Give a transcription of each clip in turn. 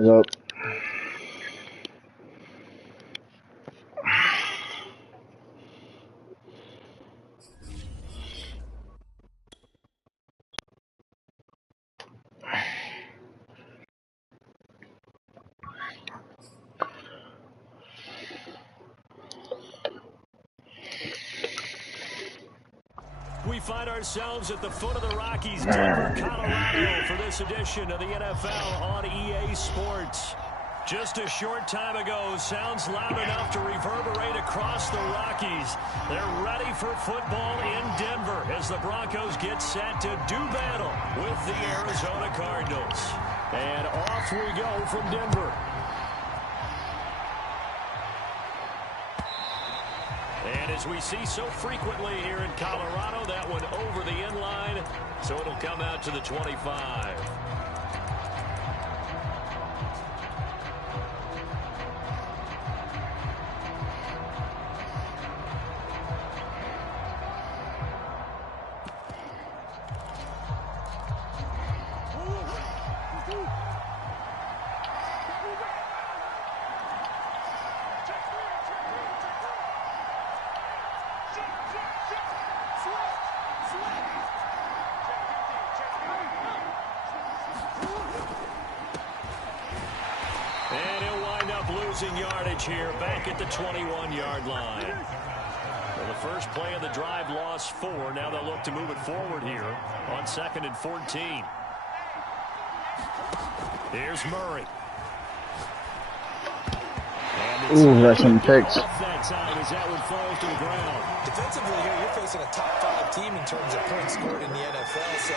Yup. We find ourselves at the foot of the Rockies, Denver, Colorado, for this edition of the NFL on EA Sports. Just a short time ago, sounds loud enough to reverberate across the Rockies. They're ready for football in Denver as the Broncos get set to do battle with the Arizona Cardinals. And off we go from Denver. And as we see so frequently here in Colorado, that one over the end line, so it'll come out to the 25. Losing yardage here back at the 21-yard line. Well, the first play of the drive lost 4. Now they'll look to move it forward here on 2nd and 14. Here's Murray. Ooh, that's some picks. That time as that one falls to the ground. Defensively here, you're facing a top 5 team in terms of points scored in the NFL. So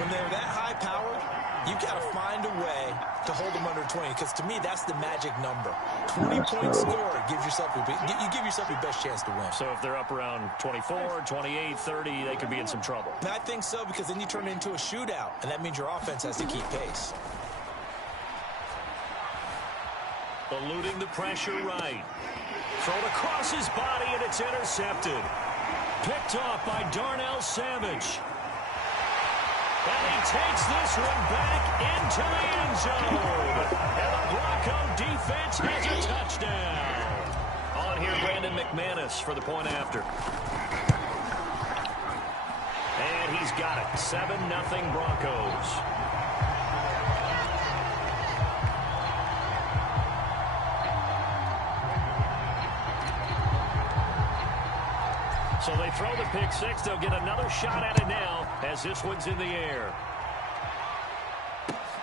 when they're that high-powered, you've got to find a way to hold them under 20, because to me, that's the magic number. 20 points scored gives yourself you give yourself your best chance to win. So if they're up around 24, 28, 30, they could be in some trouble. And I think so, because then you turn it into a shootout, and that means your offense has to keep pace. Eluding the pressure right. Thrown across his body, and it's intercepted. Picked off by Darnell Savage. And he takes this one back into the end zone. And the Bronco defense has a touchdown. On here, Brandon McManus for the point after. And he's got it. 7-0 Broncos. So they throw the pick six. They'll get another shot at it now as this one's in the air.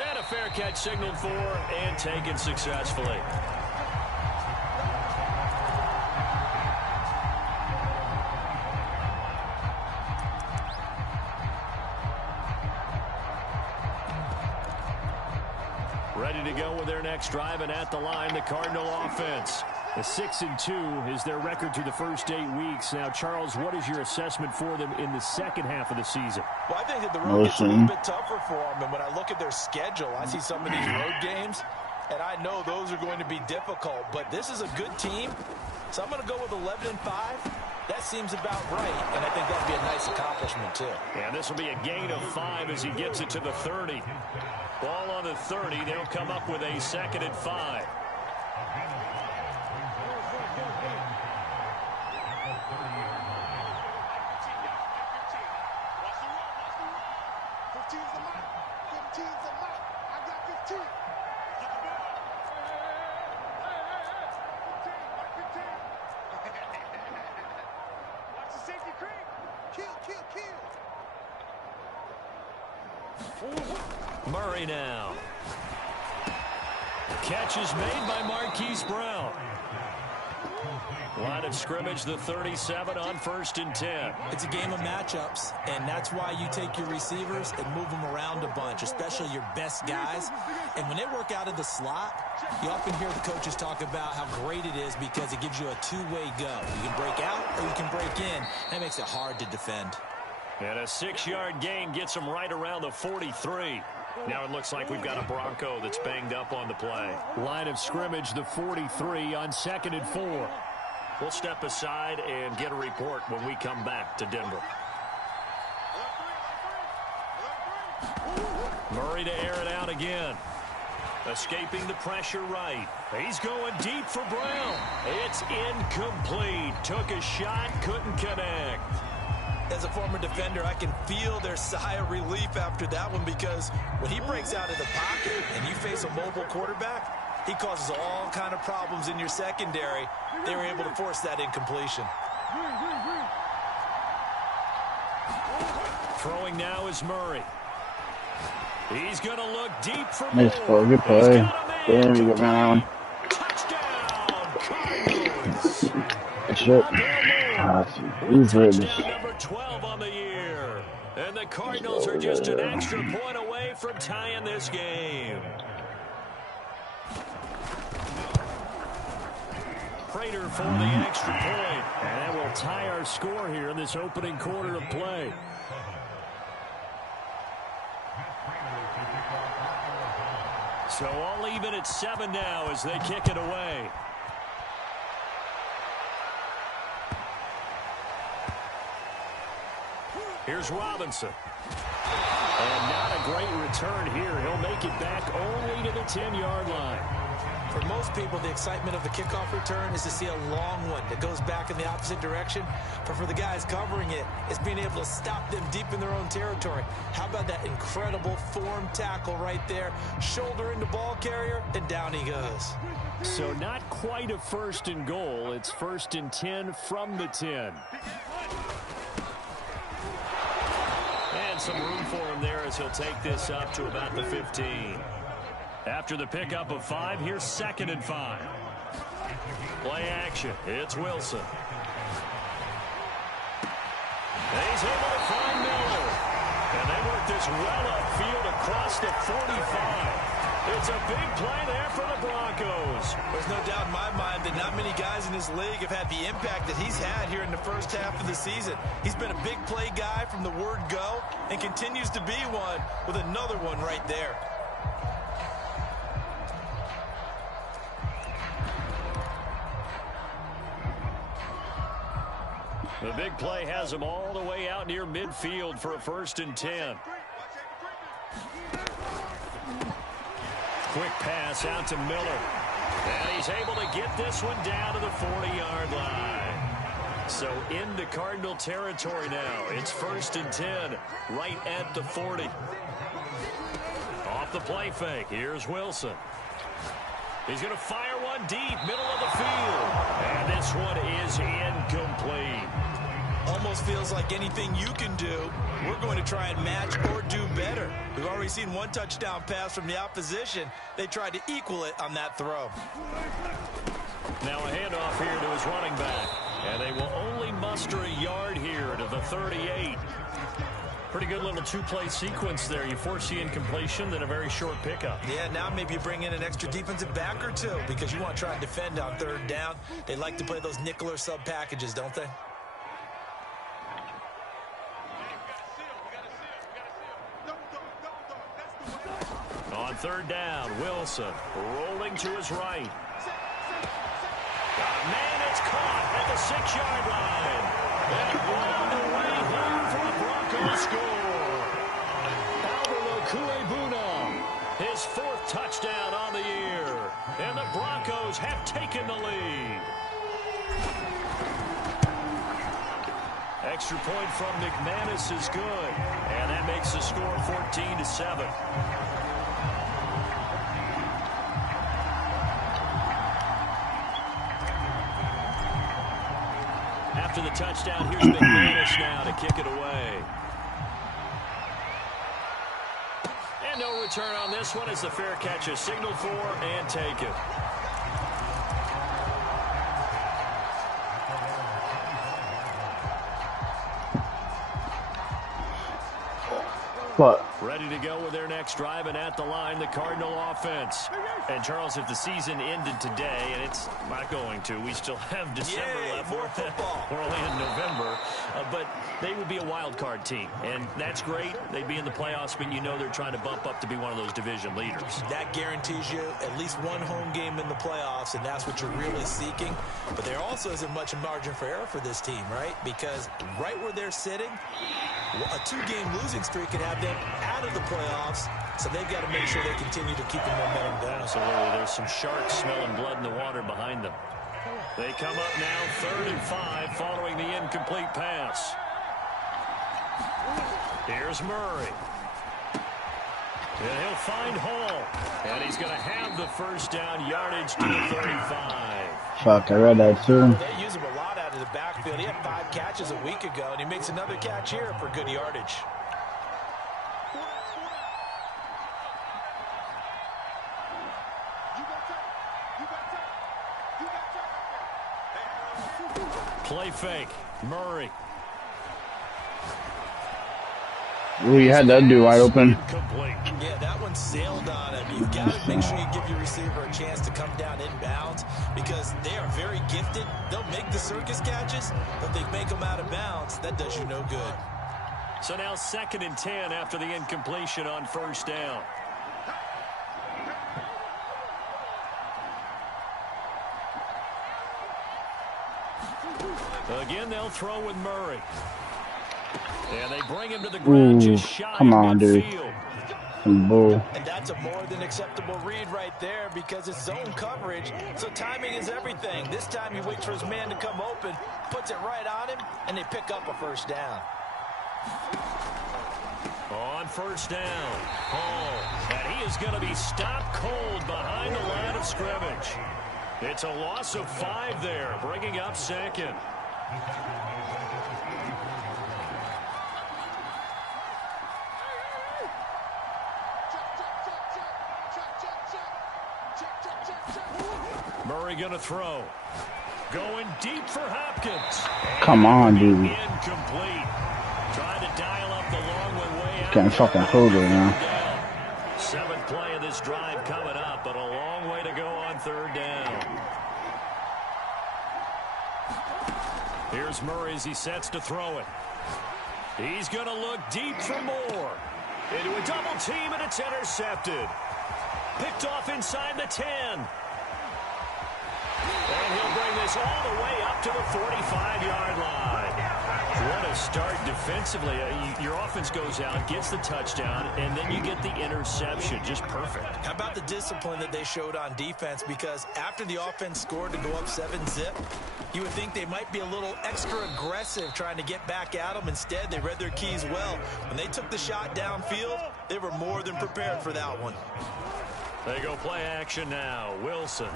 And a fair catch signaled for and taken successfully. Ready to go with their next drive, and at the line, the Cardinal offense. A 6-2 is their record through the first 8 weeks. Now, Charles, what is your assessment for them in the second half of the season? Well, I think that the road gets a little bit tougher for them. And when I look at their schedule, I see some of these road games, and I know those are going to be difficult. But this is a good team, so I'm going to go with 11-5. That seems about right, and I think that would be a nice accomplishment, too. And this will be a gain of 5 as he gets it to the 30. Ball on the 30. They'll come up with a 2nd and 5. Murray now. Catch is made by Marquise Brown. Line of scrimmage, the 37 on 1st and 10. It's a game of matchups, and that's why you take your receivers and move them around a bunch, especially your best guys. And when they work out of the slot, you often hear the coaches talk about how great it is because it gives you a two-way go. You can break out or you can break in. That makes it hard to defend. And a 6-yard gain gets them right around the 43. Now it looks like we've got a Bronco that's banged up on the play. Line of scrimmage, the 43 on 2nd and 4. We'll step aside and get a report when we come back to Denver. Murray to air it out again. Escaping the pressure right. He's going deep for Brown. It's incomplete. Took a shot, couldn't connect. As a former defender, I can feel their sigh of relief after that one, because when he breaks out of the pocket and you face a mobile quarterback, he causes all kind of problems in your secondary. They were able to force that incompletion. Throwing now is Murray. He's going to look deep for Nice play, good play. Damn, you got around. Touchdown, Cardinals. Good shit. He's ready. Touchdown number 12 on the year. And the Cardinals are just an extra point away from tying this game. Prater for the extra point. And that will tie our score here in this opening quarter of play. So all even at 7 now as they kick it away. Here's Robinson. And not a great return here. He'll make it back only to the 10-yard line. For most people, the excitement of the kickoff return is to see a long one that goes back in the opposite direction. But for the guys covering it, it's being able to stop them deep in their own territory. How about that incredible form tackle right there? Shoulder into ball carrier, and down he goes. So not quite a 1st and goal. It's 1st and 10 from the 10. And some room for him there as he'll take this up to about the 15. After the pickup of 5, here's 2nd and 5. Play action. It's Wilson. He's able to find Miller. And they work this well upfield across the 45. It's a big play there for the Broncos. There's no doubt in my mind that not many guys in this league have had the impact that he's had here in the first half of the season. He's been a big play guy from the word go and continues to be one with another one right there. The big play has him all the way out near midfield for a 1st and 10. Quick pass out to Miller. And he's able to get this one down to the 40-yard line. So into Cardinal territory now. It's 1st and 10 right at the 40. Off the play fake. Here's Wilson. He's going to fire one deep, middle of the field. And this one is incomplete. Almost feels like anything you can do, we're going to try and match or do better. We've already seen one touchdown pass from the opposition. They tried to equal it on that throw. Now a handoff here to his running back. And they will only muster a yard here to the 38. Pretty good little 2-play sequence there. You force the incompletion, then a very short pickup. Yeah, now maybe you bring in an extra defensive back or two because you want to try and defend on 3rd down. They like to play those nickel or sub packages, don't they? On 3rd down, Wilson rolling to his right. Got a man, it's caught at the 6-yard line. And on the way home for a Broncos score. Alvaro Cuebuna, his 4th touchdown on the year. And the Broncos have taken the lead. Extra point from McManus is good. And that makes the score 14-7. After the touchdown, here's McManus now to kick it away. And no return on this one as the fair catch is signaled for and taken. What? Ready to go with their next drive, and at the line, the Cardinal offense. And, Charles, if the season ended today, and it's not going to, we still have December left. More football. We're only in November. But they would be a wild card team, and that's great. They'd be in the playoffs, but you know they're trying to bump up to be one of those division leaders. That guarantees you at least one home game in the playoffs, and that's what you're really seeking. But there also isn't much margin for error for this team, right? Because right where they're sitting, a 2-game losing streak could have them out of the playoffs So they've got to make sure they continue to keep the momentum going. Absolutely. There's some sharks smelling blood in the water behind them. They come up now 3rd and 5 following the incomplete pass. Here's Murray. And he'll find Hall. And he's going to have the first down, yardage to the 35. Fuck, I read that too. They use him a lot out of the backfield. He had 5 catches a week ago, and he makes another catch here for good yardage. Play fake. Murray. Ooh, you had that dude wide open. Complete. Yeah, that one sailed on him. You've got to make sure you give your receiver a chance to come down inbounds because they are very gifted. They'll make the circus catches, but they make them out of bounds. That does you no good. So now 2nd and 10 after the incompletion on 1st down. Again, they'll throw with Murray. And they bring him to the ground just shy come on, dude. Bull. And that's a more than acceptable read right there because it's zone coverage, so timing is everything. This time he waits for his man to come open, puts it right on him, and they pick up a first down. On 1st down, Hall. And he is going to be stopped cold behind the line of scrimmage. It's a loss of 5 there, bringing up 2nd. Murray going to throw. Going deep for Hopkins. Come on, dude. Incomplete. Trying to dial up the long one way out. Getting fucking hold right now. 7th play of this drive coming up, but a long way to go on 3rd down. Here's Murray as he sets to throw it. He's going to look deep for more. Into a double team, and it's intercepted. Picked off inside the 10. And he'll bring this all the way up to the 45-yard line. What a start defensively. Your offense goes out, gets the touchdown, and then you get the interception. Just perfect. How about the discipline that they showed on defense? Because after the offense scored to go up 7-zip, you would think they might be a little extra aggressive trying to get back at them. Instead, they read their keys well. When they took the shot downfield, they were more than prepared for that one. They go play action now. Wilson.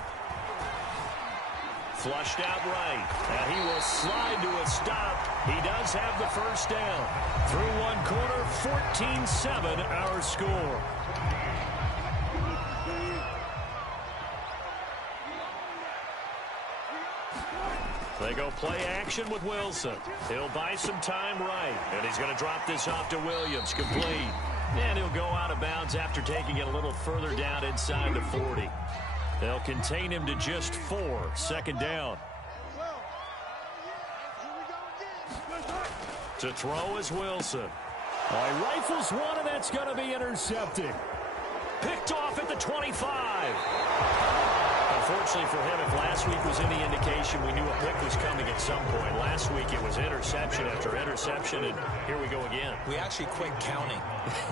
Flushed out right, and he will slide to a stop. He does have the first down. Through one quarter, 14-7 our score. They go play action with Wilson. He'll buy some time right, and he's going to drop this off to Williams, complete. And he'll go out of bounds after taking it a little further down inside the 40. They'll contain him to just 4. 2nd down. To throw is Wilson. Rifles one, and that's going to be intercepted. Picked off at the 25. Unfortunately for him, if last week was any indication, we knew a pick was coming at some point. Last week it was interception after interception, and here we go again. We actually quit counting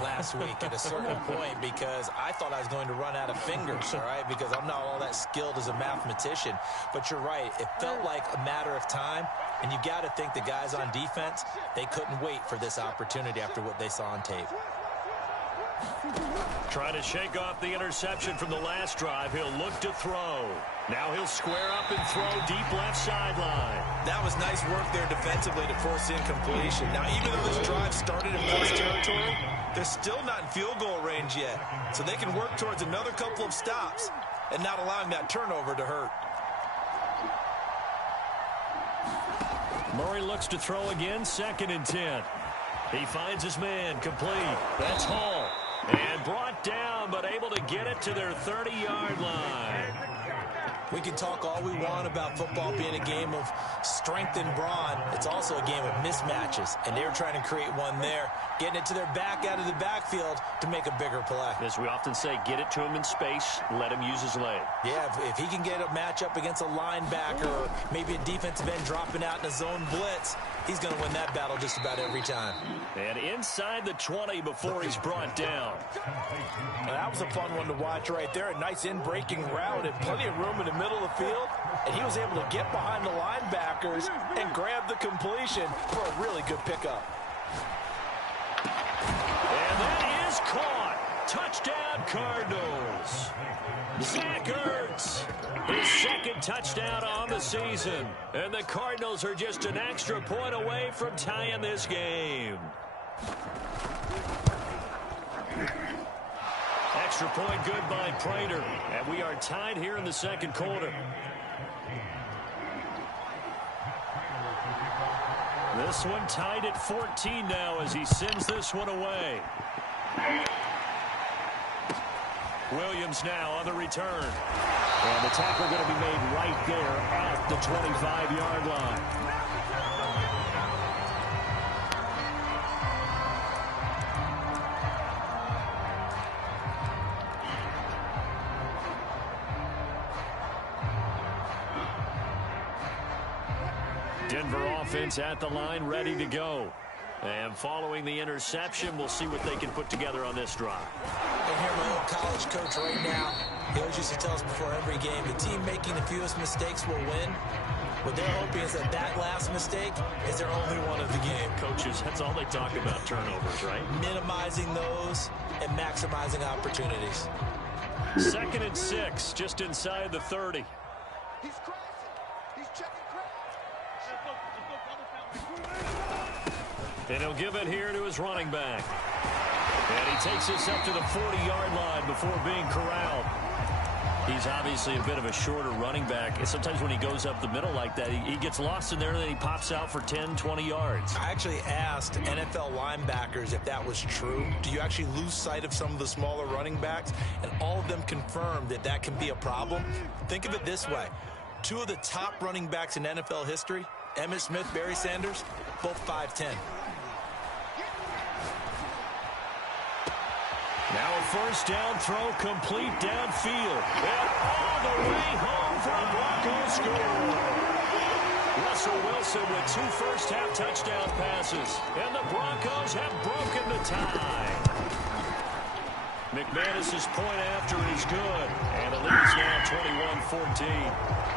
last week at a certain point because I thought I was going to run out of fingers, all right, because I'm not all that skilled as a mathematician. But you're right. It felt like a matter of time, and you got to think the guys on defense, they couldn't wait for this opportunity after what they saw on tape. Trying to shake off the interception from the last drive. He'll look to throw. Now he'll square up and throw deep left sideline. That was nice work there defensively to force incompletion. Now, even though this drive started in close territory, they're still not in field goal range yet. So they can work towards another couple of stops and not allowing that turnover to hurt. Murray looks to throw again, 2nd and 10. He finds his man, complete. That's Hall. And brought down, but able to get it to their 30-yard line. We can talk all we want about football being a game of strength and brawn. It's also a game of mismatches, and they're trying to create one there, getting it to their back out of the backfield to make a bigger play. As we often say, get it to him in space, let him use his leg. Yeah, if he can get a matchup against a linebacker or maybe a defensive end dropping out in a zone blitz, he's going to win that battle just about every time. And inside the 20 before he's brought down. Well, that was a fun one to watch right there. A nice in-breaking route and plenty of room in the middle of the field. And he was able to get behind the linebackers and grab the completion for a really good pickup. And that is caught. Touchdown, Cardinals. Zach Ertz, his second touchdown on the season. And the Cardinals are just an extra point away from tying this game. Extra point good by Prater. And we are tied here in the second quarter. This one tied at 14 now as he sends this one away. Williams now on the return. And the tackle going to be made right there at the 25-yard line. Denver offense at the line, ready to go. And following the interception, we'll see what they can put together on this drive. I hear my old college coach right now. He always used to tell us before every game, the team making the fewest mistakes will win. What they're hoping is that that last mistake is their only one of the game. Coaches, that's all they talk about, turnovers, right? Minimizing those and maximizing opportunities. 2nd and 6, just inside the 30. He's crossing. He's checking cross. And he'll give it here to his running back. And he takes this up to the 40-yard line before being corralled. He's obviously a bit of a shorter running back. And sometimes when he goes up the middle like that, he gets lost in there and then he pops out for 10, 20 yards. I actually asked NFL linebackers if that was true. Do you actually lose sight of some of the smaller running backs? And all of them confirmed that that can be a problem. Think of it this way. 2 of the top running backs in NFL history, Emmitt Smith, Barry Sanders, both 5'10". Now a first down throw complete downfield. And all the way home for a Broncos score. Russell Wilson with 2 first-half touchdown passes. And the Broncos have broken the tie. McManus's point after is good. And the lead is now 21-14.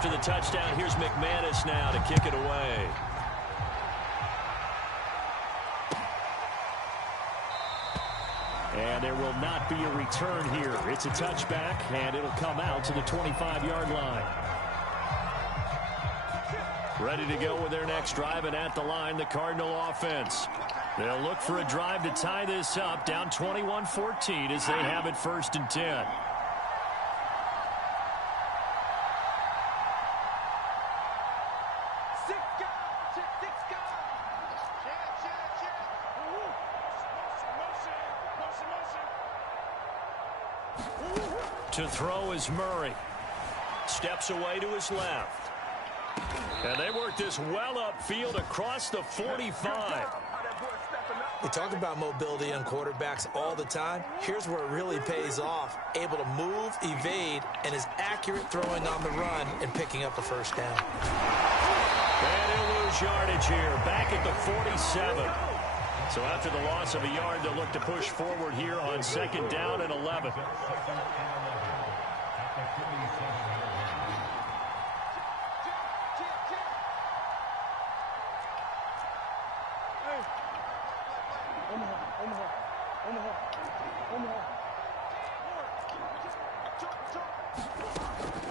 After the touchdown, here's McManus now to kick it away. And there will not be a return here. It's a touchback, and it'll come out to the 25-yard line. Ready to go with their next drive, and at the line, the Cardinal offense. They'll look for a drive to tie this up, down 21-14 as they have it 1st and 10. To throw is Murray. Steps away to his left. And they work this well upfield across the 45. We talk about mobility on quarterbacks all the time. Here's where it really pays off. Able to move, evade, and is accurate throwing on the run and picking up a first down. And he'll lose yardage here, back at the 47. So after the loss of a yard, they'll look to push forward here on 2nd down and 11.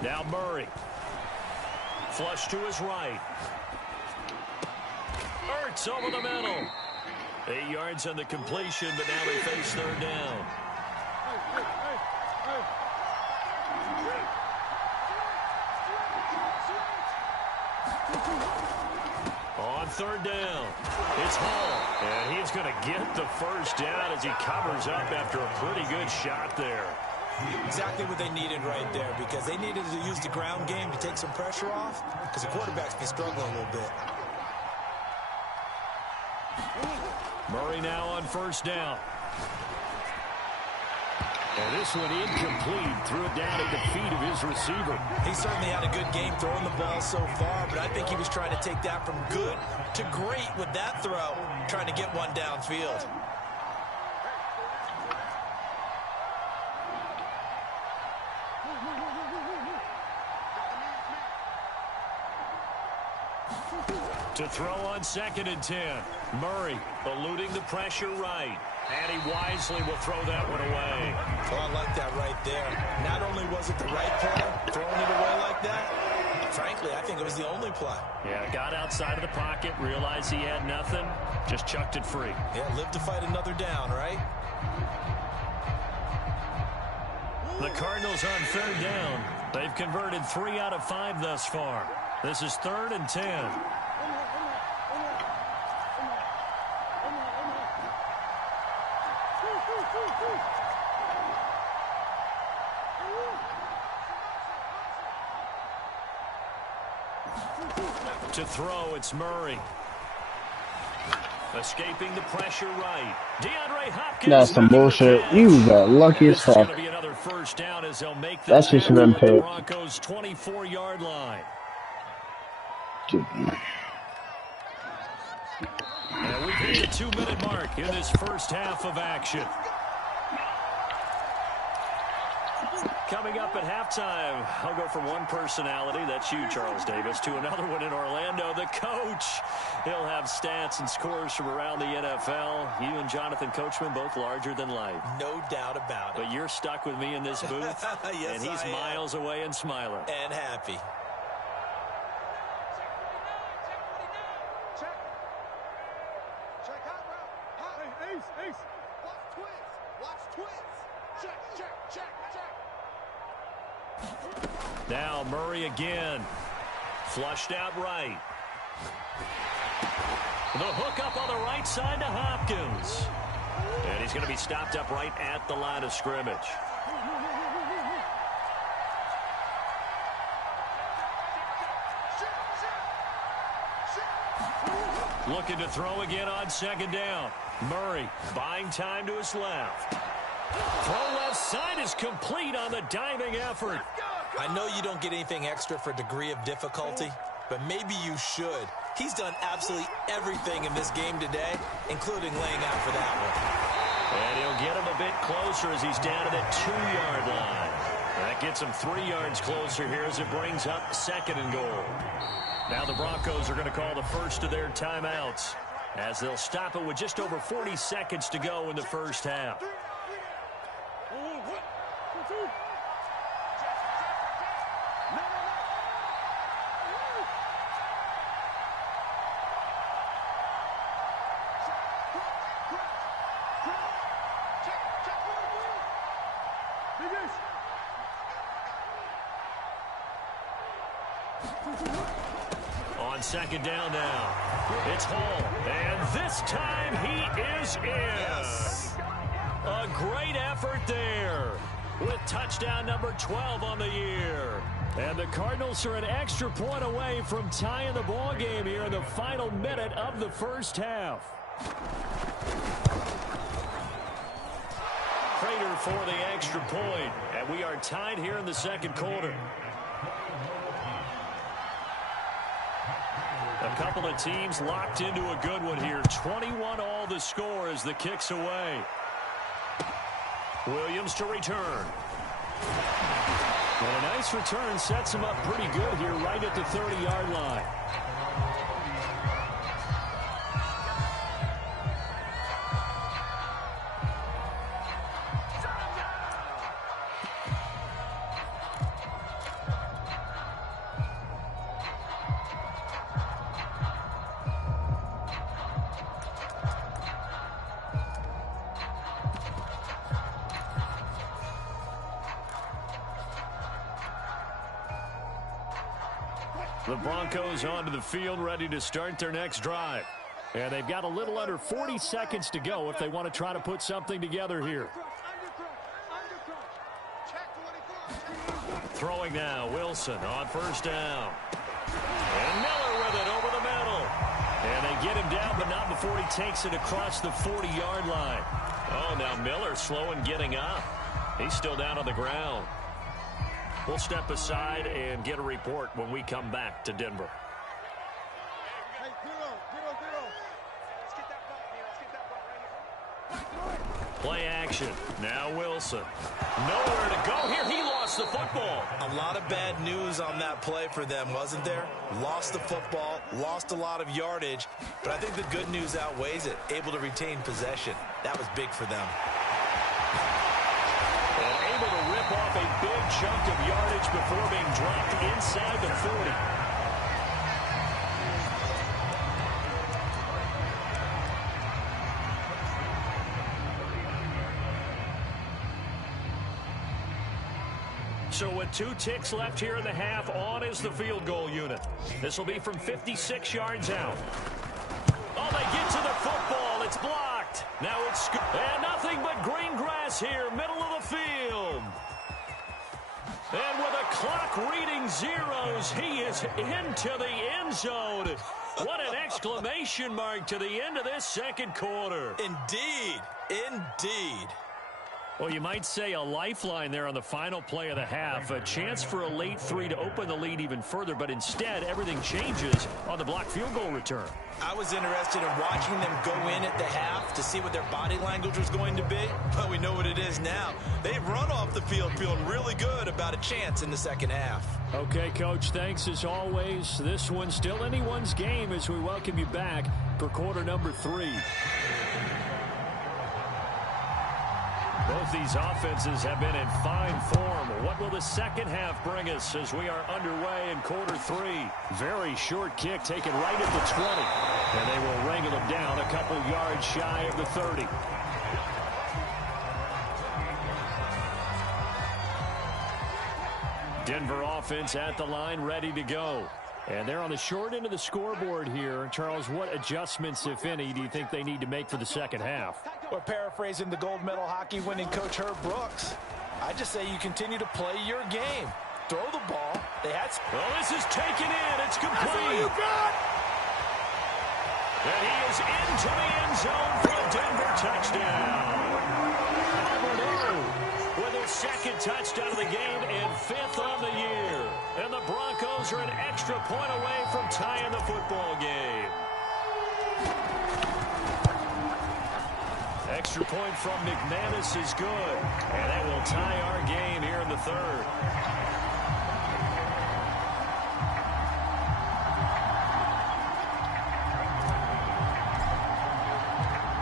Now Murray. Flush to his right. Ertz over the middle. 8 yards on the completion, but now they face 3rd down. On 3rd down, it's Hall. And he's going to get the first down as he covers up after a pretty good shot there. Exactly what they needed right there, because they needed to use the ground game to take some pressure off, because the quarterback's been struggling a little bit. Murray now on 1st down. And this one incomplete. Threw it down at the feet of his receiver. He certainly had a good game throwing the ball so far, but I think he was trying to take that from good to great with that throw, trying to get one downfield. To throw on 2nd and 10. Murray eluding the pressure right. And he wisely will throw that one away. Oh, I like that right there. Not only was it the right play, throwing it away like that, frankly, I think it was the only play. Yeah, got outside of the pocket, realized he had nothing, just chucked it free. Yeah, live to fight another down, right? The Cardinals on 3rd down. They've converted 3 out of 5 thus far. This is 3rd and 10. To throw, it's Murray. Escaping the pressure right. DeAndre Hopkins. That's some bullshit. You got lucky as fuck. Be another first down as they'll make That should have been picked. Broncos 24-yard line. And we've hit the 2-minute mark in this first half of action. Coming up at halftime, I'll go from one personality, that's you, Charles Davis, to another one in Orlando, the coach. He'll have stats and scores from around the NFL. You and Jonathan Coachman, both larger than life. No doubt about it. But you're stuck with me in this booth, yes, and he's miles away and smiling. And happy. Check out route. Hey, Ace. Watch twins. Watch twins. Check. Now Murray again. Flushed out right. The hook up on the right side to Hopkins. And he's going to be stopped up right at the line of scrimmage. Looking to throw again on 2nd down. Murray buying time to his left. Throw left side is complete on the diving effort. I know you don't get anything extra for degree of difficulty, but maybe you should. He's done absolutely everything in this game today, including laying out for that one. And he'll get him a bit closer as he's down to the 2-yard line. That gets him 3 yards closer here as it brings up 2nd and goal. Now the Broncos are going to call the first of their timeouts as they'll stop it with just over 40 seconds to go in the first half. On 2nd down now, it's Hall, and this time he is in. Yes. A great effort there with touchdown number 12 on the year. And the Cardinals are an extra point away from tying the ball game here in the final minute of the first half. Prater for the extra point, and we are tied here in the second quarter. A couple of teams locked into a good one here. 21 all the score as the kick's away. Williams to return. And a nice return sets him up pretty good here right at the 30-yard line. The Broncos onto the field ready to start their next drive. And they've got a little under 40 seconds to go if they want to try to put something together here. Throwing now, Wilson on first down. And Miller with it over the middle. And they get him down, but not before he takes it across the 40-yard line. Oh, now Miller slow in getting up. He's still down on the ground. We'll step aside and get a report when we come back to Denver. Hey, zero. Let's get that ball here. Let's get that ball right here. Play action. Now Wilson. Nowhere to go here. He lost the football. A lot of bad news on that play for them, wasn't there? Lost the football, lost a lot of yardage, but I think the good news outweighs it. Able to retain possession. That was big for them. And able to rip off a big chunk of yardage before being dropped inside the 40. So with 2 ticks left here in the half, on is the field goal unit. This will be from 56 yards out. Oh, they get to the football. It's blocked. Now it's and nothing but green grass here, middle of the field. And with a clock reading zeros, he is into the end zone. What an exclamation mark to the end of this second quarter. Indeed. Indeed. Well, you might say a lifeline there on the final play of the half. A chance for a late 3 to open the lead even further, but instead everything changes on the blocked field goal return. I was interested in watching them go in at the half to see what their body language was going to be, but we know what it is now. They've run off the field feeling really good about a chance in the second half. Okay, Coach, thanks as always. This one's still anyone's game as we welcome you back for quarter number 3. Both these offenses have been in fine form. What will the second half bring us as we are underway in quarter 3? Very short kick taken right at the 20. And they will wrangle him down a couple yards shy of the 30. Denver offense at the line, ready to go. And they're on the short end of the scoreboard here. Charles, what adjustments, if any, do you think they need to make for the second half? We're paraphrasing the gold medal hockey winning coach Herb Brooks. I just say you continue to play your game. Throw the ball. They had. Well, this is taken in. It's complete. That's all you got. And he is into the end zone for a Denver touchdown. Hubbard with his second touchdown of the game and 5th on the year. And the Broncos are an extra point away from tying the football game. Extra point from McManus is good. And that will tie our game here in the 3rd.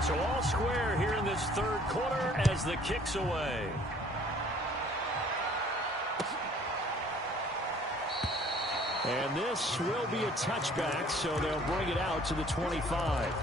So all square here in this 3rd quarter as the kick's away. And this will be a touchback, so they'll bring it out to the 25.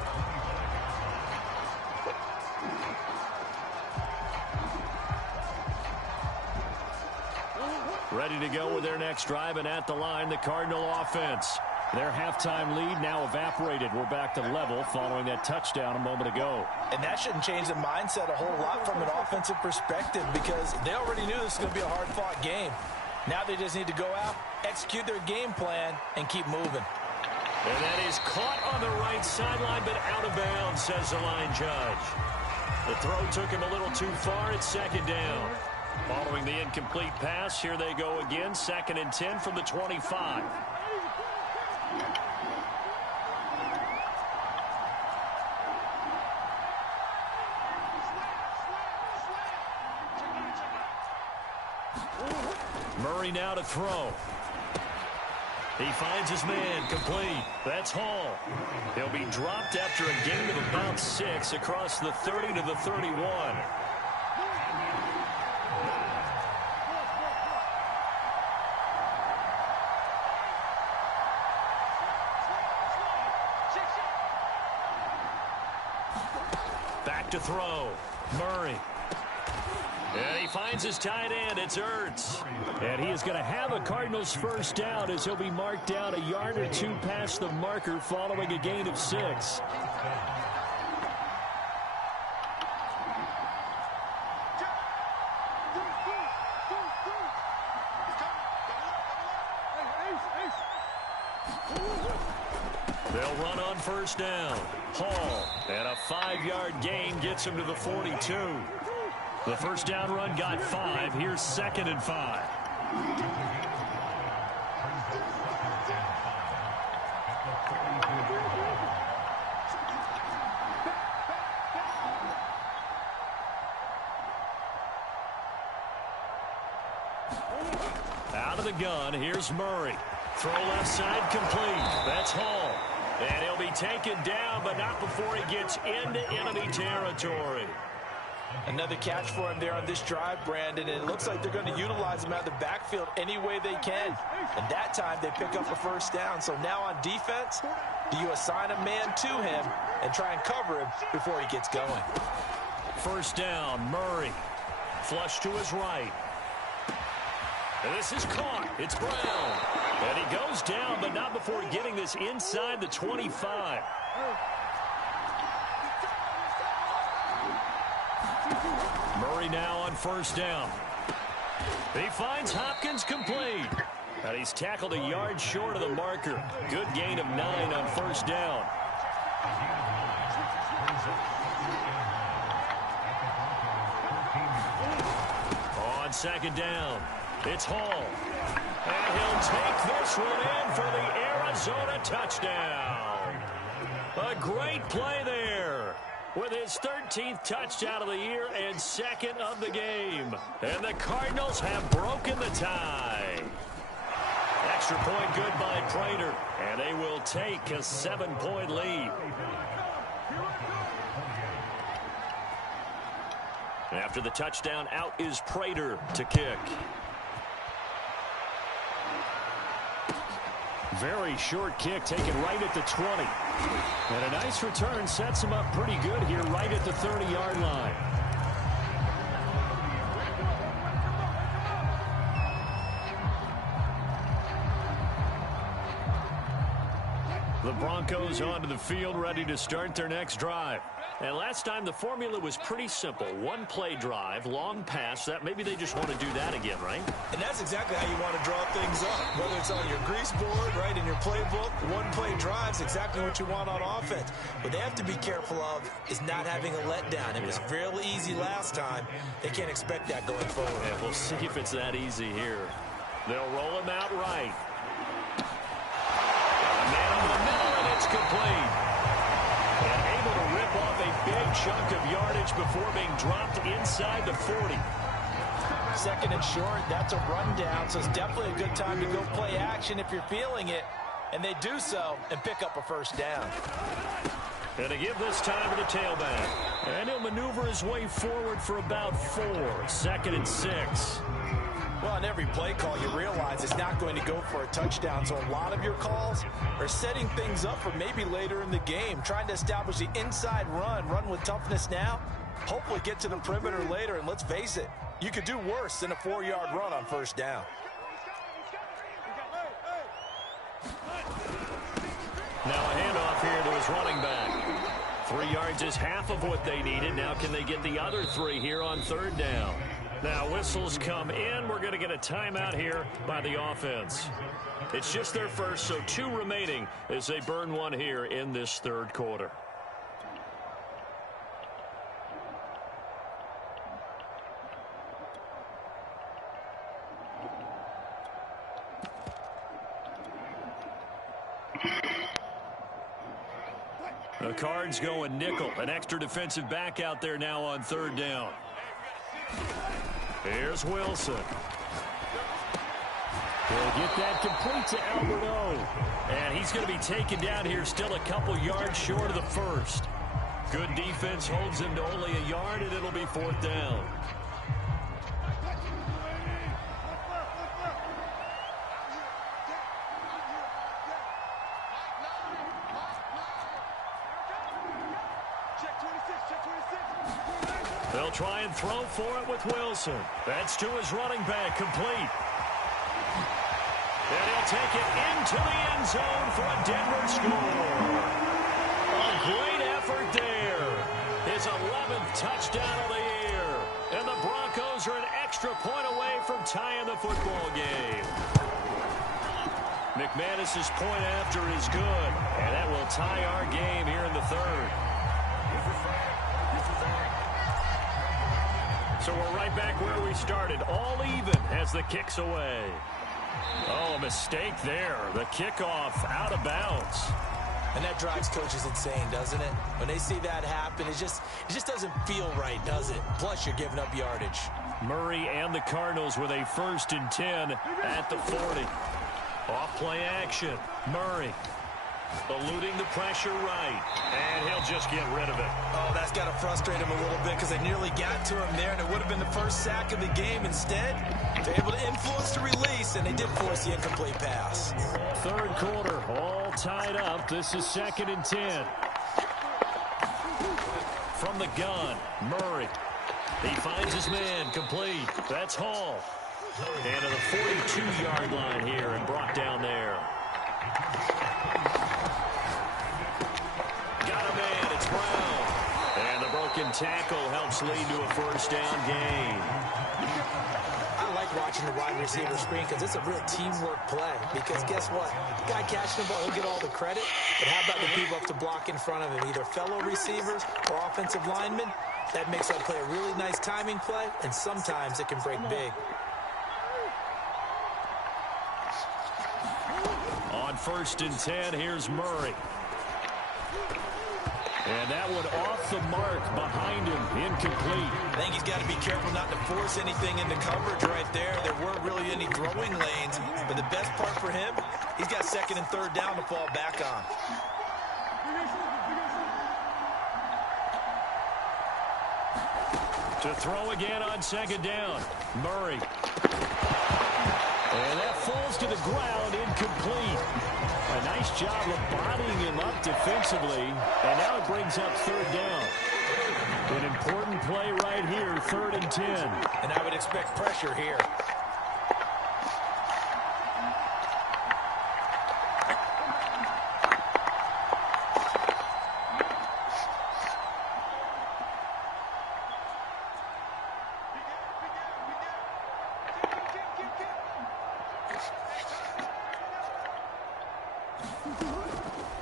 Ready to go with their next drive, and at the line, the Cardinal offense. Their halftime lead now evaporated. We're back to level following that touchdown a moment ago. And that shouldn't change the mindset a whole lot from an offensive perspective because they already knew this was going to be a hard-fought game. Now they just need to go out, execute their game plan, and keep moving. And that is caught on the right sideline, but out of bounds, says the line judge. The throw took him a little too far. It's 2nd down. Following the incomplete pass, here they go again. 2nd and 10 from the 25. Murray now to throw. He finds his man, complete. That's Hall. He'll be dropped after a gain of about 6 across the 30 to the 31. Back to throw. Murray. And he finds his tight end. It's Ertz. And he is going to have a Cardinals first down as he'll be marked down a yard or 2 past the marker following a gain of 6. They'll run on first down. Hall. And a 5-yard gain gets him to the 42. The first down run got 5. Here's 2nd and 5. Out of the gun, here's Murray. Throw left side complete. That's Hall. And he'll be taken down, but not before he gets into enemy territory. Another catch for him there on this drive, Brandon, and it looks like they're going to utilize him out of the backfield any way they can. And that time they pick up a first down. So now on defense, do you assign a man to him and try and cover him before he gets going? First down, Murray. Flush to his right. And this is caught. It's Brown. And he goes down, but not before getting this inside the 25. Murray now on first down. He finds Hopkins complete. And he's tackled a yard short of the marker. Good gain of 9 on first down. On second down, it's Hall. And he'll take this one in for the Arizona touchdown. A great play there, with his 13th touchdown of the year and 2nd of the game. And the Cardinals have broken the tie. Extra point good by Prater, and they will take a 7-point lead. After the touchdown, out is Prater to kick. Very short kick taken right at the 20. And a nice return sets him up pretty good here right at the 30-yard line. The Broncos onto the field ready to start their next drive. And last time the formula was pretty simple. One play drive, long pass. That maybe they just want to do that again, right? And that's exactly how you want to draw things up. Whether it's on your grease board, right, in your playbook, one play drive's exactly what you want on offense. What they have to be careful of is not having a letdown. It was fairly easy last time. They can't expect that going forward. Yeah, we'll see if it's that easy here. They'll roll him out right. A man over the middle, and it's complete. And able to rip off a big chunk of yardage before being dropped inside the 40. 2nd and short, that's a rundown, so it's definitely a good time to go play action if you're feeling it. And they do so and pick up a first down. And to give this time to the tailback. And he'll maneuver his way forward for about 4. 2nd and 6. Well, on every play call, you realize it's not going to go for a touchdown. So a lot of your calls are setting things up for maybe later in the game, trying to establish the inside run with toughness now, hopefully get to the perimeter later. And let's face it, you could do worse than a 4-yard run on first down. Now a handoff here to his running back. 3 yards is half of what they needed. Now can they get the other 3 here on 3rd down? Now whistles come in. We're going to get a timeout here by the offense. It's just their first, so 2 remaining as they burn one here in this 3rd quarter. The Cards going nickel. An extra defensive back out there now on 3rd down. Here's Wilson. He'll get that complete to Alberto. And he's going to be taken down here still a couple yards short of the first. Good defense holds him to only a yard, and it'll be 4th down. They'll try and throw for it with Wilson. That's to his running back, complete. And he'll take it into the end zone for a Denver score. A great effort there. His 11th touchdown of the year. And the Broncos are an extra point away from tying the football game. McManus's point after is good. And that will tie our game here in the 3rd. So we're right back where we started, all even as the kick's away. Oh, a mistake there. The kickoff out of bounds. And that drives coaches insane, doesn't it? When they see that happen, it just doesn't feel right, does it? Plus, you're giving up yardage. Murray and the Cardinals with a 1st and 10 at the 40. Off play action. Murray eluding the pressure right. And he'll just get rid of it. Oh, that's got to frustrate him a little bit because they nearly got to him there, and it would have been the first sack of the game. Instead, they're able to influence the release, and they did force the incomplete pass. 3rd quarter, all tied up. This is 2nd and 10. From the gun, Murray. He finds his man, complete. That's Hall. And to the 42-yard line here and brought down there. Got a man, it's Brown. And the broken tackle helps lead to a 1st down gain. I like watching the wide receiver screen because it's a real teamwork play. Because guess what? The guy catching the ball, he'll get all the credit. But how about the people up to block in front of him? Either fellow receivers or offensive linemen. That makes that play a really nice timing play, and sometimes it can break big. On 1st and 10, here's Murray. And that one off the mark behind him, incomplete. I think he's got to be careful not to force anything into coverage right there. There weren't really any throwing lanes, but the best part for him, he's got 2nd and 3rd down to fall back on. To throw again on 2nd down, Murray. And that falls to the ground, incomplete. A nice job of bodying him up defensively, and now it brings up 3rd down. An important play right here, 3rd and 10. And I would expect pressure here.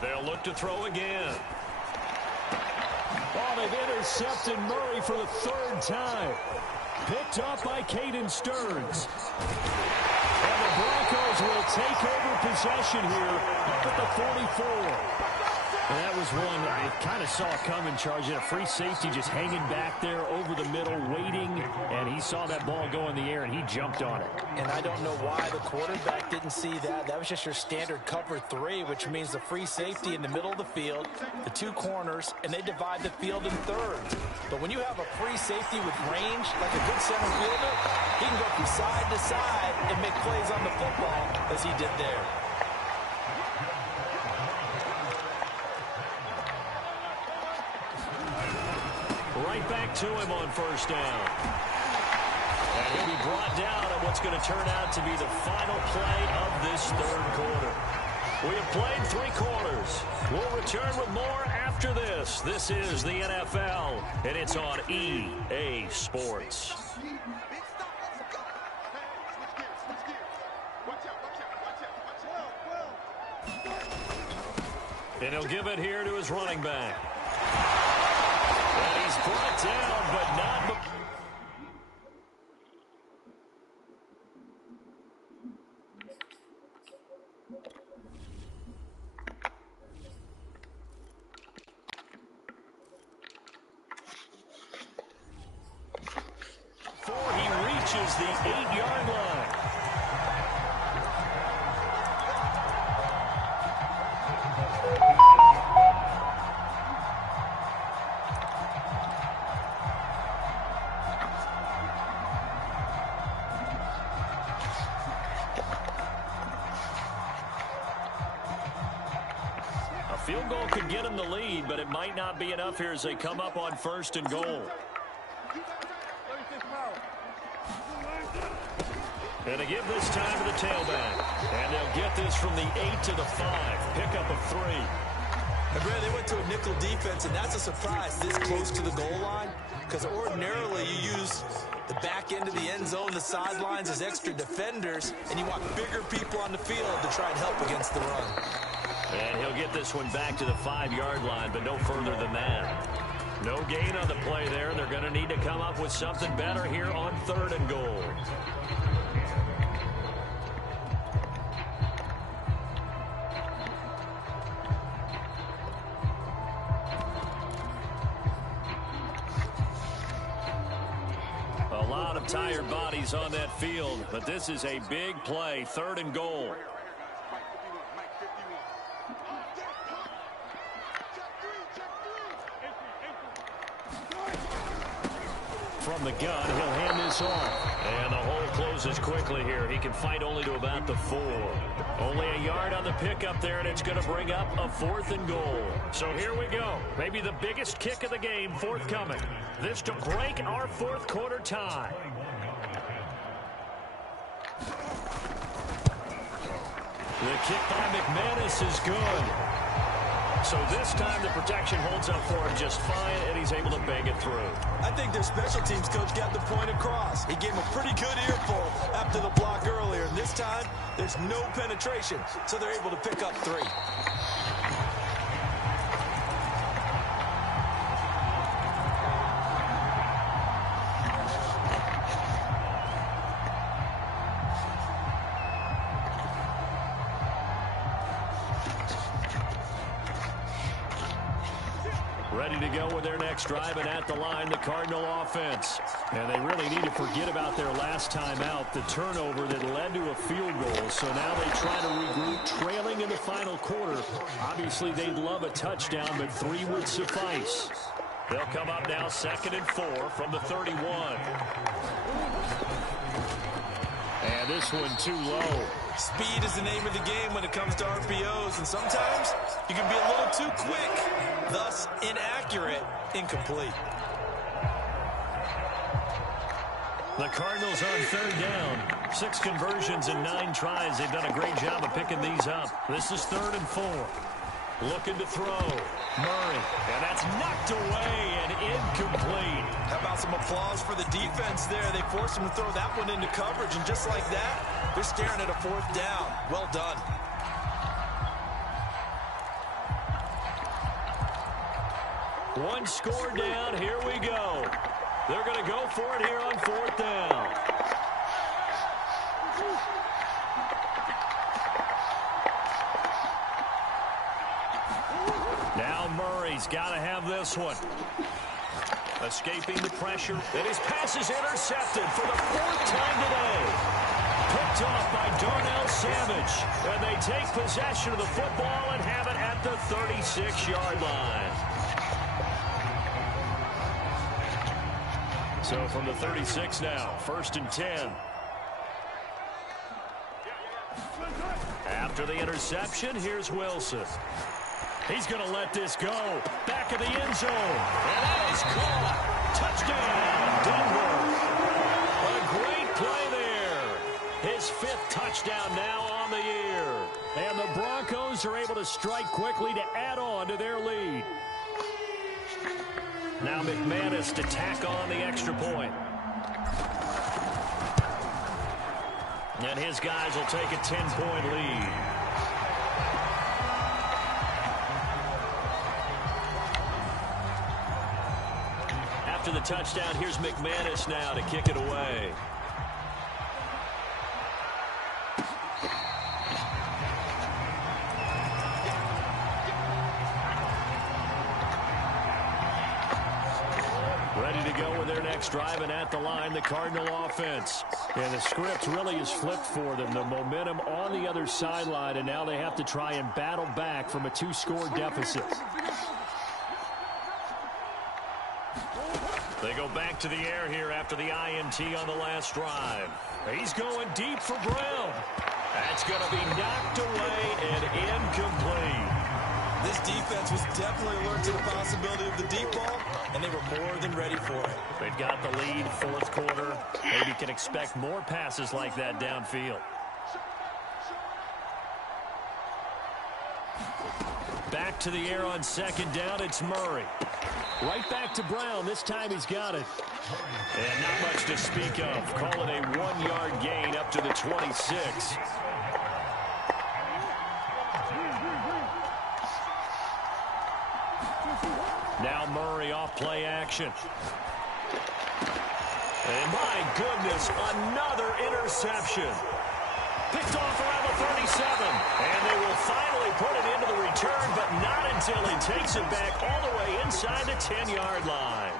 They'll look to throw again. Oh, they've intercepted Murray for the 3rd time. Picked up by Caden Stearns. And the Broncos will take over possession here at the 44. And that was one I kind of saw coming, charging a free safety just hanging back there over the middle, waiting, and he saw that ball go in the air, and he jumped on it. And I don't know why the quarterback didn't see that. That was just your standard cover 3, which means the free safety in the middle of the field, the 2 corners, and they divide the field in thirds. But when you have a free safety with range, like a good center fielder, he can go from side to side and make plays on the football as he did there. Right back to him on 1st down. And he'll be brought down at what's going to turn out to be the final play of this 3rd quarter. We have played 3 quarters. We'll return with more after this. This is the NFL, and it's on EA Sports. And he'll give it here to his running back. And he's brought down, but not... Before he reaches the 8-yard line. Field goal could get him the lead, but it might not be enough here as they come up on 1st and goal. And they give this time to the tailback. And they'll get this from the 8 to the 5. Pickup of 3. And Brad, they went to a nickel defense, and that's a surprise this close to the goal line. Because ordinarily you use the back end of the end zone, the sidelines as extra defenders, and you want bigger people on the field to try and help against the run. And he'll get this one back to the 5-yard line, but no further than that. No gain on the play there. They're going to need to come up with something better here on 3rd and goal. A lot of tired bodies on that field, but this is a big play, 3rd and goal. From the gun, he'll hand this off. And the hole closes quickly here. He can fight only to about the 4. Only a yard on the pickup there, and it's going to bring up a 4th and goal. So here we go. Maybe the biggest kick of the game forthcoming. This to break our 4th quarter tie. The kick by McManus is good. So this time the protection holds up for him just fine, and he's able to bang it through. I think their special teams coach got the point across. He gave him a pretty good earful after the block earlier. And this time, there's no penetration, so they're able to pick up 3. Ready to go with their next drive, and at the line, the Cardinal offense. And they really need to forget about their last time out, the turnover that led to a field goal. So now they try to regroup, trailing in the final quarter. Obviously, they'd love a touchdown, but 3 would suffice. They'll come up now 2nd and 4 from the 31. And this one too low. Speed is the name of the game when it comes to RPOs, and sometimes you can be a little too quick, thus inaccurate, incomplete. The Cardinals on 3rd down. 6 conversions and 9 tries. They've done a great job of picking these up. This is 3rd and 4. Looking to throw. Murray. And that's knocked away and incomplete. How about some applause for the defense there? They forced him to throw that one into coverage, and just like that, they're staring at a 4th down. Well done. One score down. Here we go. They're going to go for it here on 4th down. Now Murray's got to have this one. Escaping the pressure. And his pass is intercepted for the 4th time today. Picked off by Darnell Savage. And they take possession of the football and have it at the 36-yard line. So from the 36 now, 1st and 10. After the interception, here's Wilson. He's going to let this go. Back of the end zone. And that is caught. Touchdown, Denver. A great play there. His 5th touchdown now on the year. And the Broncos are able to strike quickly to add on to their lead. Now McManus to tack on the extra point. And his guys will take a 10-point lead. After the touchdown, here's McManus now to kick it away. Ready to go with their next drive, and at the line, the Cardinal offense. And the script really is flipped for them. The momentum on the other sideline, and now they have to try and battle back from a 2-score deficit. They go back to the air here after the INT on the last drive. He's going deep for Brown. That's going to be knocked away and incomplete. This defense was definitely alert to the possibility of the deep ball, and they were more than ready for it. They've got the lead, 4th quarter. Maybe can expect more passes like that downfield. Back to the air on 2nd down, it's Murray. Right back to Brown. This time he's got it. And not much to speak of. Call it a 1-yard gain up to the 26. Now Murray off play action. And my goodness, another interception. Picked off around the 37. And they will finally put it into the return, but not until he takes it back all the way inside the 10-yard line.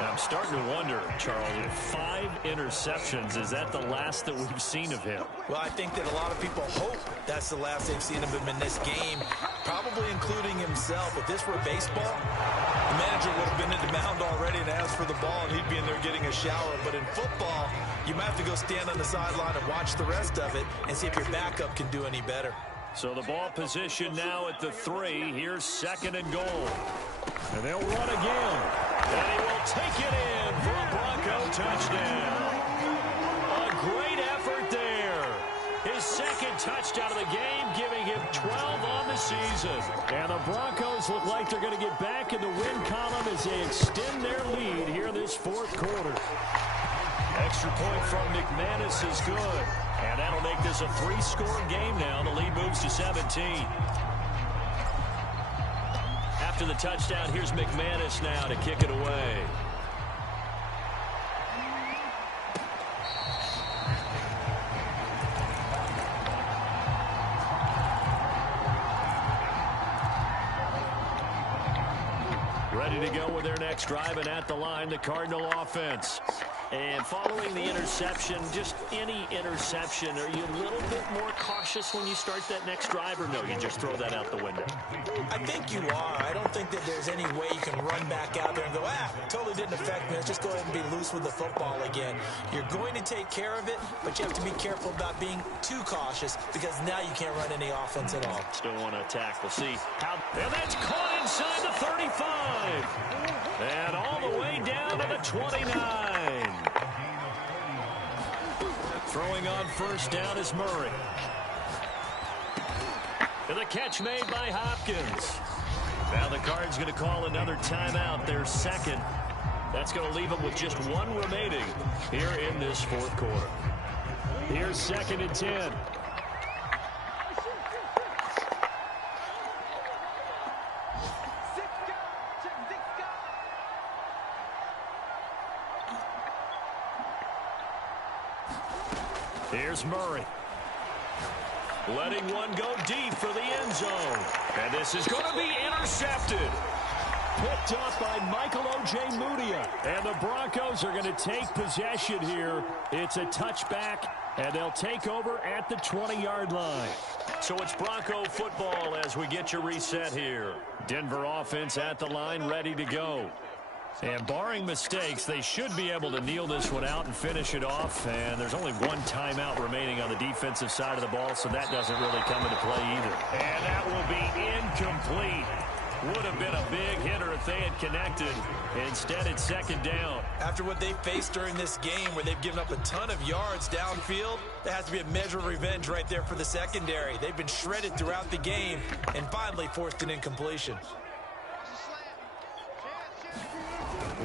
I'm starting to wonder, Charles, if 5 interceptions, is that the last that we've seen of him? Well, I think that a lot of people hope that's the last they've seen of him in this game, probably including himself. If this were baseball, the manager would have been in the mound already and asked for the ball, and he'd be in there getting a shower. But in football, you might have to go stand on the sideline and watch the rest of it and see if your backup can do any better. So the ball position now at the 3. Here's 2nd and goal. And they'll run again. And he will take it in for a Bronco touchdown. A great effort there. His 2nd touchdown of the game, giving him 12 on the season. And the Broncos look like they're going to get back in the win column as they extend their lead here in this 4th quarter. Extra point from McManus is good. And that'll make this a 3-score game now. The lead moves to 17. After the touchdown, here's McManus now to kick it away. Ready to go with their next drive, and at the line, the Cardinal offense. And following the interception, just any interception, are you a little bit more cautious when you start that next drive, or no, you just throw that out the window? I think you are. I don't think that there's any way you can run back out there and go, totally didn't affect me. Let's just go ahead and be loose with the football again. You're going to take care of it, but you have to be careful about being too cautious because now you can't run any offense at all. Still want to attack. We'll see how. And that's caught inside the 35. And all the way down to the 29. Throwing on first down is Murray. And the catch made by Hopkins. Now the Cards going to call another timeout, their 2nd. That's going to leave them with just 1 remaining here in this 4th quarter. Here's 2nd and 10. Here's Murray. Letting one go deep for the end zone. And this is going to be intercepted. Picked up by Michael Ojemudia. And the Broncos are going to take possession here. It's a touchback, and they'll take over at the 20-yard line. So it's Bronco football as we get your reset here. Denver offense at the line, ready to go. And barring mistakes, they should be able to kneel this one out and finish it off. And there's only 1 timeout remaining on the defensive side of the ball, so that doesn't really come into play either. And that will be incomplete. Would have been a big hitter if they had connected. Instead, it's 2nd down. After what they faced during this game where they've given up a ton of yards downfield, there has to be a measure of revenge right there for the secondary. They've been shredded throughout the game and finally forced an incompletion.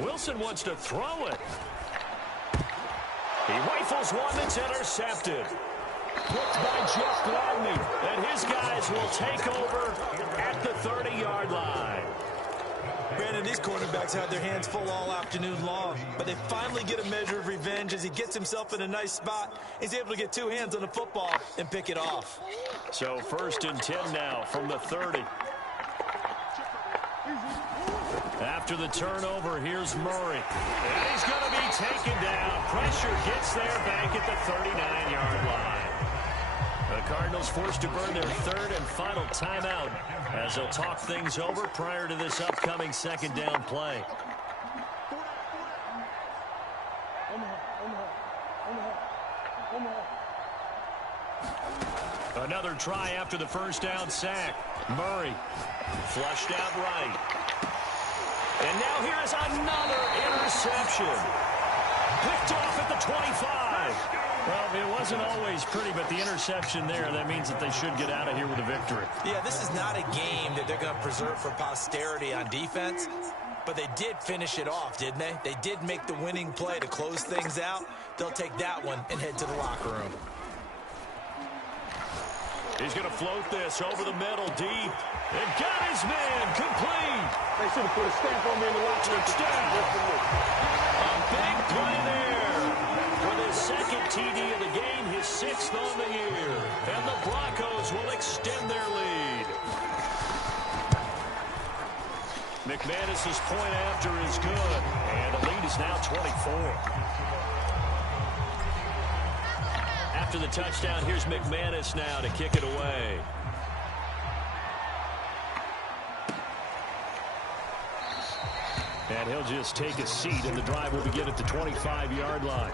Wilson wants to throw it. He rifles one that's intercepted. Picked by Jeff Gladney. And his guys will take over at the 30-yard line. Brandon, these cornerbacks had their hands full all afternoon long, but they finally get a measure of revenge as he gets himself in a nice spot. He's able to get 2 hands on the football and pick it off. So 1st and 10 now from the 30. After the turnover, here's Murray. And he's going to be taken down. Pressure gets there back at the 39-yard line. The Cardinals forced to burn their 3rd and final timeout as they'll talk things over prior to this upcoming 2nd down play. Another try after the 1st down sack. Murray flushed out right. And now here is another interception. Picked off at the 25. Well, it wasn't always pretty, but the interception there, that means that they should get out of here with a victory. Yeah, this is not a game that they're going to preserve for posterity on defense, but they did finish it off, didn't they? They did make the winning play to close things out. They'll take that one and head to the locker room. He's going to float this over the middle, deep. And got his man complete. They should have put a stamp on me in the locker room. Touchdown. A big play there for the second TD of the game, his 6th on the year. And the Broncos will extend their lead. McManus's point after is good. And the lead is now 24. After the touchdown, here's McManus now to kick it away. And he'll just take a seat, and the drive will begin at the 25-yard line.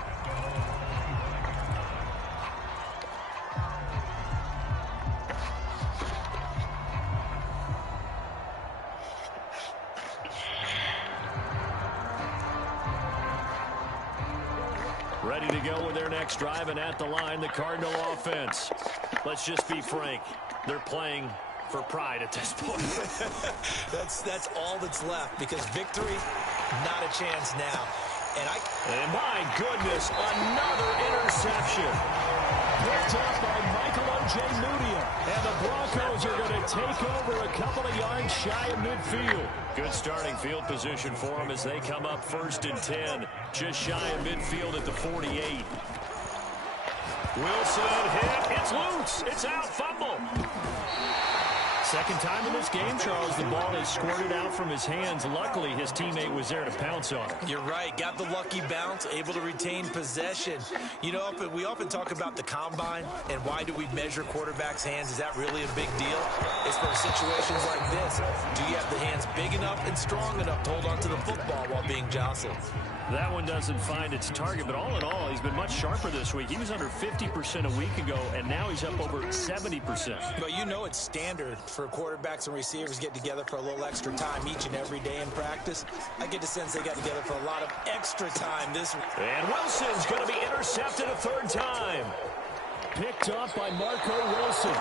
Ready to go with their next drive, and at the line, the Cardinal offense. Let's just be frank. They're playing for pride at this point. That's all that's left, because victory, not a chance now. And my goodness, another interception. Picked up by Michael Ojemudia. And the Broncos are going to take over a couple of yards shy of midfield. Good starting field position for them as they come up 1st and 10. Just shy of midfield at the 48. Wilson hit. It's loose. It's out. Fumble. Second time in this game, Charles, the ball is squirted out from his hands. Luckily, his teammate was there to pounce on it. You're right. Got the lucky bounce, able to retain possession. You know, we often talk about the combine and why do we measure quarterbacks' hands. Is that really a big deal? It's for situations like this. Do you have the hands big enough and strong enough to hold onto the football while being jostled? That one doesn't find its target, but all in all, he's been much sharper this week. He was under 50% a week ago, and now he's up over 70%. But you know it's standard for quarterbacks and receivers get together for a little extra time each and every day in practice. I get the sense they got together for a lot of extra time this week. And Wilson's going to be intercepted a 3rd time. Picked up by Marco Wilson.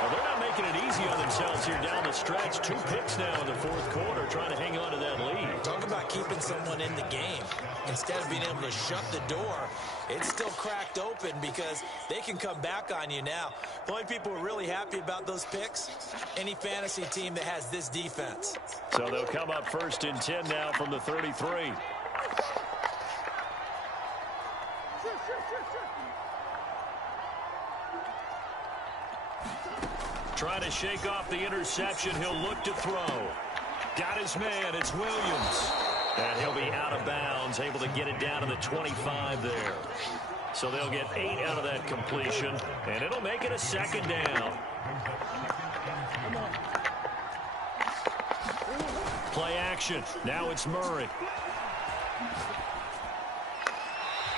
Well, they're not making it easy on themselves here down the stretch. 2 picks now in the 4th quarter, trying to hang on to that lead. Talk about keeping someone in the game. Instead of being able to shut the door, it's still cracked open because they can come back on you now. The only people who are really happy about those picks, any fantasy team that has this defense. So they'll come up 1st and 10 now from the 33. Trying to shake off the interception. He'll look to throw. Got his man. It's Williams. And he'll be out of bounds, able to get it down to the 25 there. So they'll get 8 out of that completion, and it'll make it a 2nd down. Play action. Now it's Murray.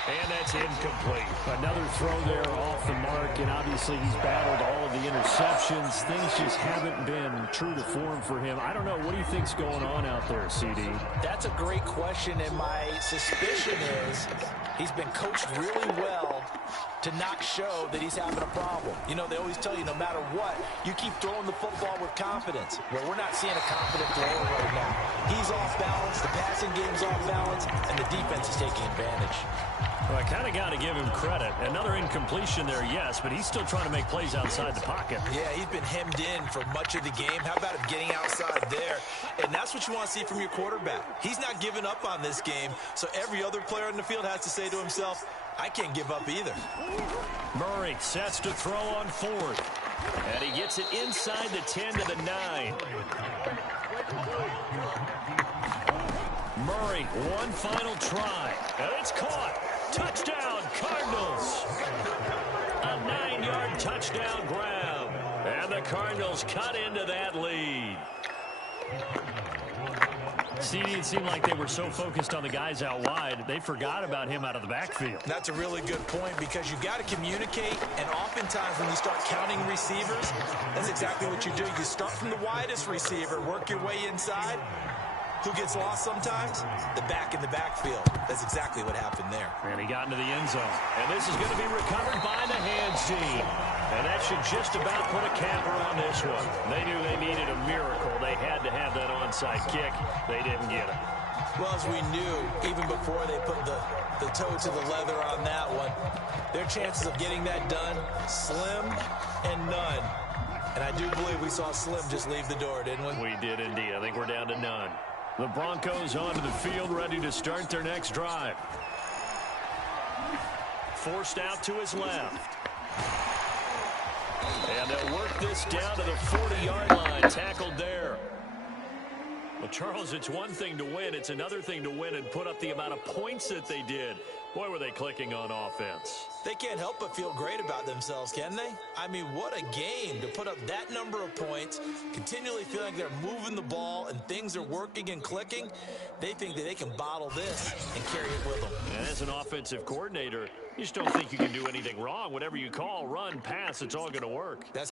And that's incomplete. Another throw there off the mark, and obviously he's battled all of the interceptions. Things just haven't been true to form for him. I don't know. What do you think's going on out there, CD? That's a great question, and my suspicion is he's been coached really well to not show that he's having a problem. You know, they always tell you no matter what, you keep throwing the football with confidence. Well, we're not seeing a confident thrower right now. He's off balance, the passing game's off balance, and the defense is taking advantage. Well, I kind of got to give him credit. Another incompletion there, yes, but he's still trying to make plays outside the pocket. Yeah, he's been hemmed in for much of the game. How about him getting outside there? And that's what you want to see from your quarterback. He's not giving up on this game, so every other player in the field has to say to himself, I can't give up either. Murray sets to throw on 4th. And he gets it inside the 10 to the 9. Murray, one final try. And it's caught. Touchdown, Cardinals. A 9-yard touchdown ground. And the Cardinals cut into that lead. CD, it seemed like they were so focused on the guys out wide, they forgot about him out of the backfield. That's a really good point because you got to communicate, and oftentimes when you start counting receivers, that's exactly what you do. You start from the widest receiver, work your way inside. Who gets lost sometimes? The back in the backfield. That's exactly what happened there. And he got into the end zone. And this is going to be recovered by the hands team. And that should just about put a capper on this one. They knew they needed a miracle. They had to have that onside kick. They didn't get it. Well, as we knew, even before they put the toe to the leather on that one, their chances of getting that done, slim and none. And I do believe we saw Slim just leave the door, didn't we? We did indeed. I think we're down to none. The Broncos onto the field, ready to start their next drive. Forced out to his left. And they'll work this down to the 40-yard line. Tackled there. Well, Charles, it's one thing to win. It's another thing to win and put up the amount of points that they did. Boy, were they clicking on offense. They can't help but feel great about themselves, can they? I mean, what a game to put up that number of points, continually feeling like they're moving the ball and things are working and clicking. They think that they can bottle this and carry it with them. And as an offensive coordinator, you just don't think you can do anything wrong. Whatever you call, run, pass, it's all going to work. That's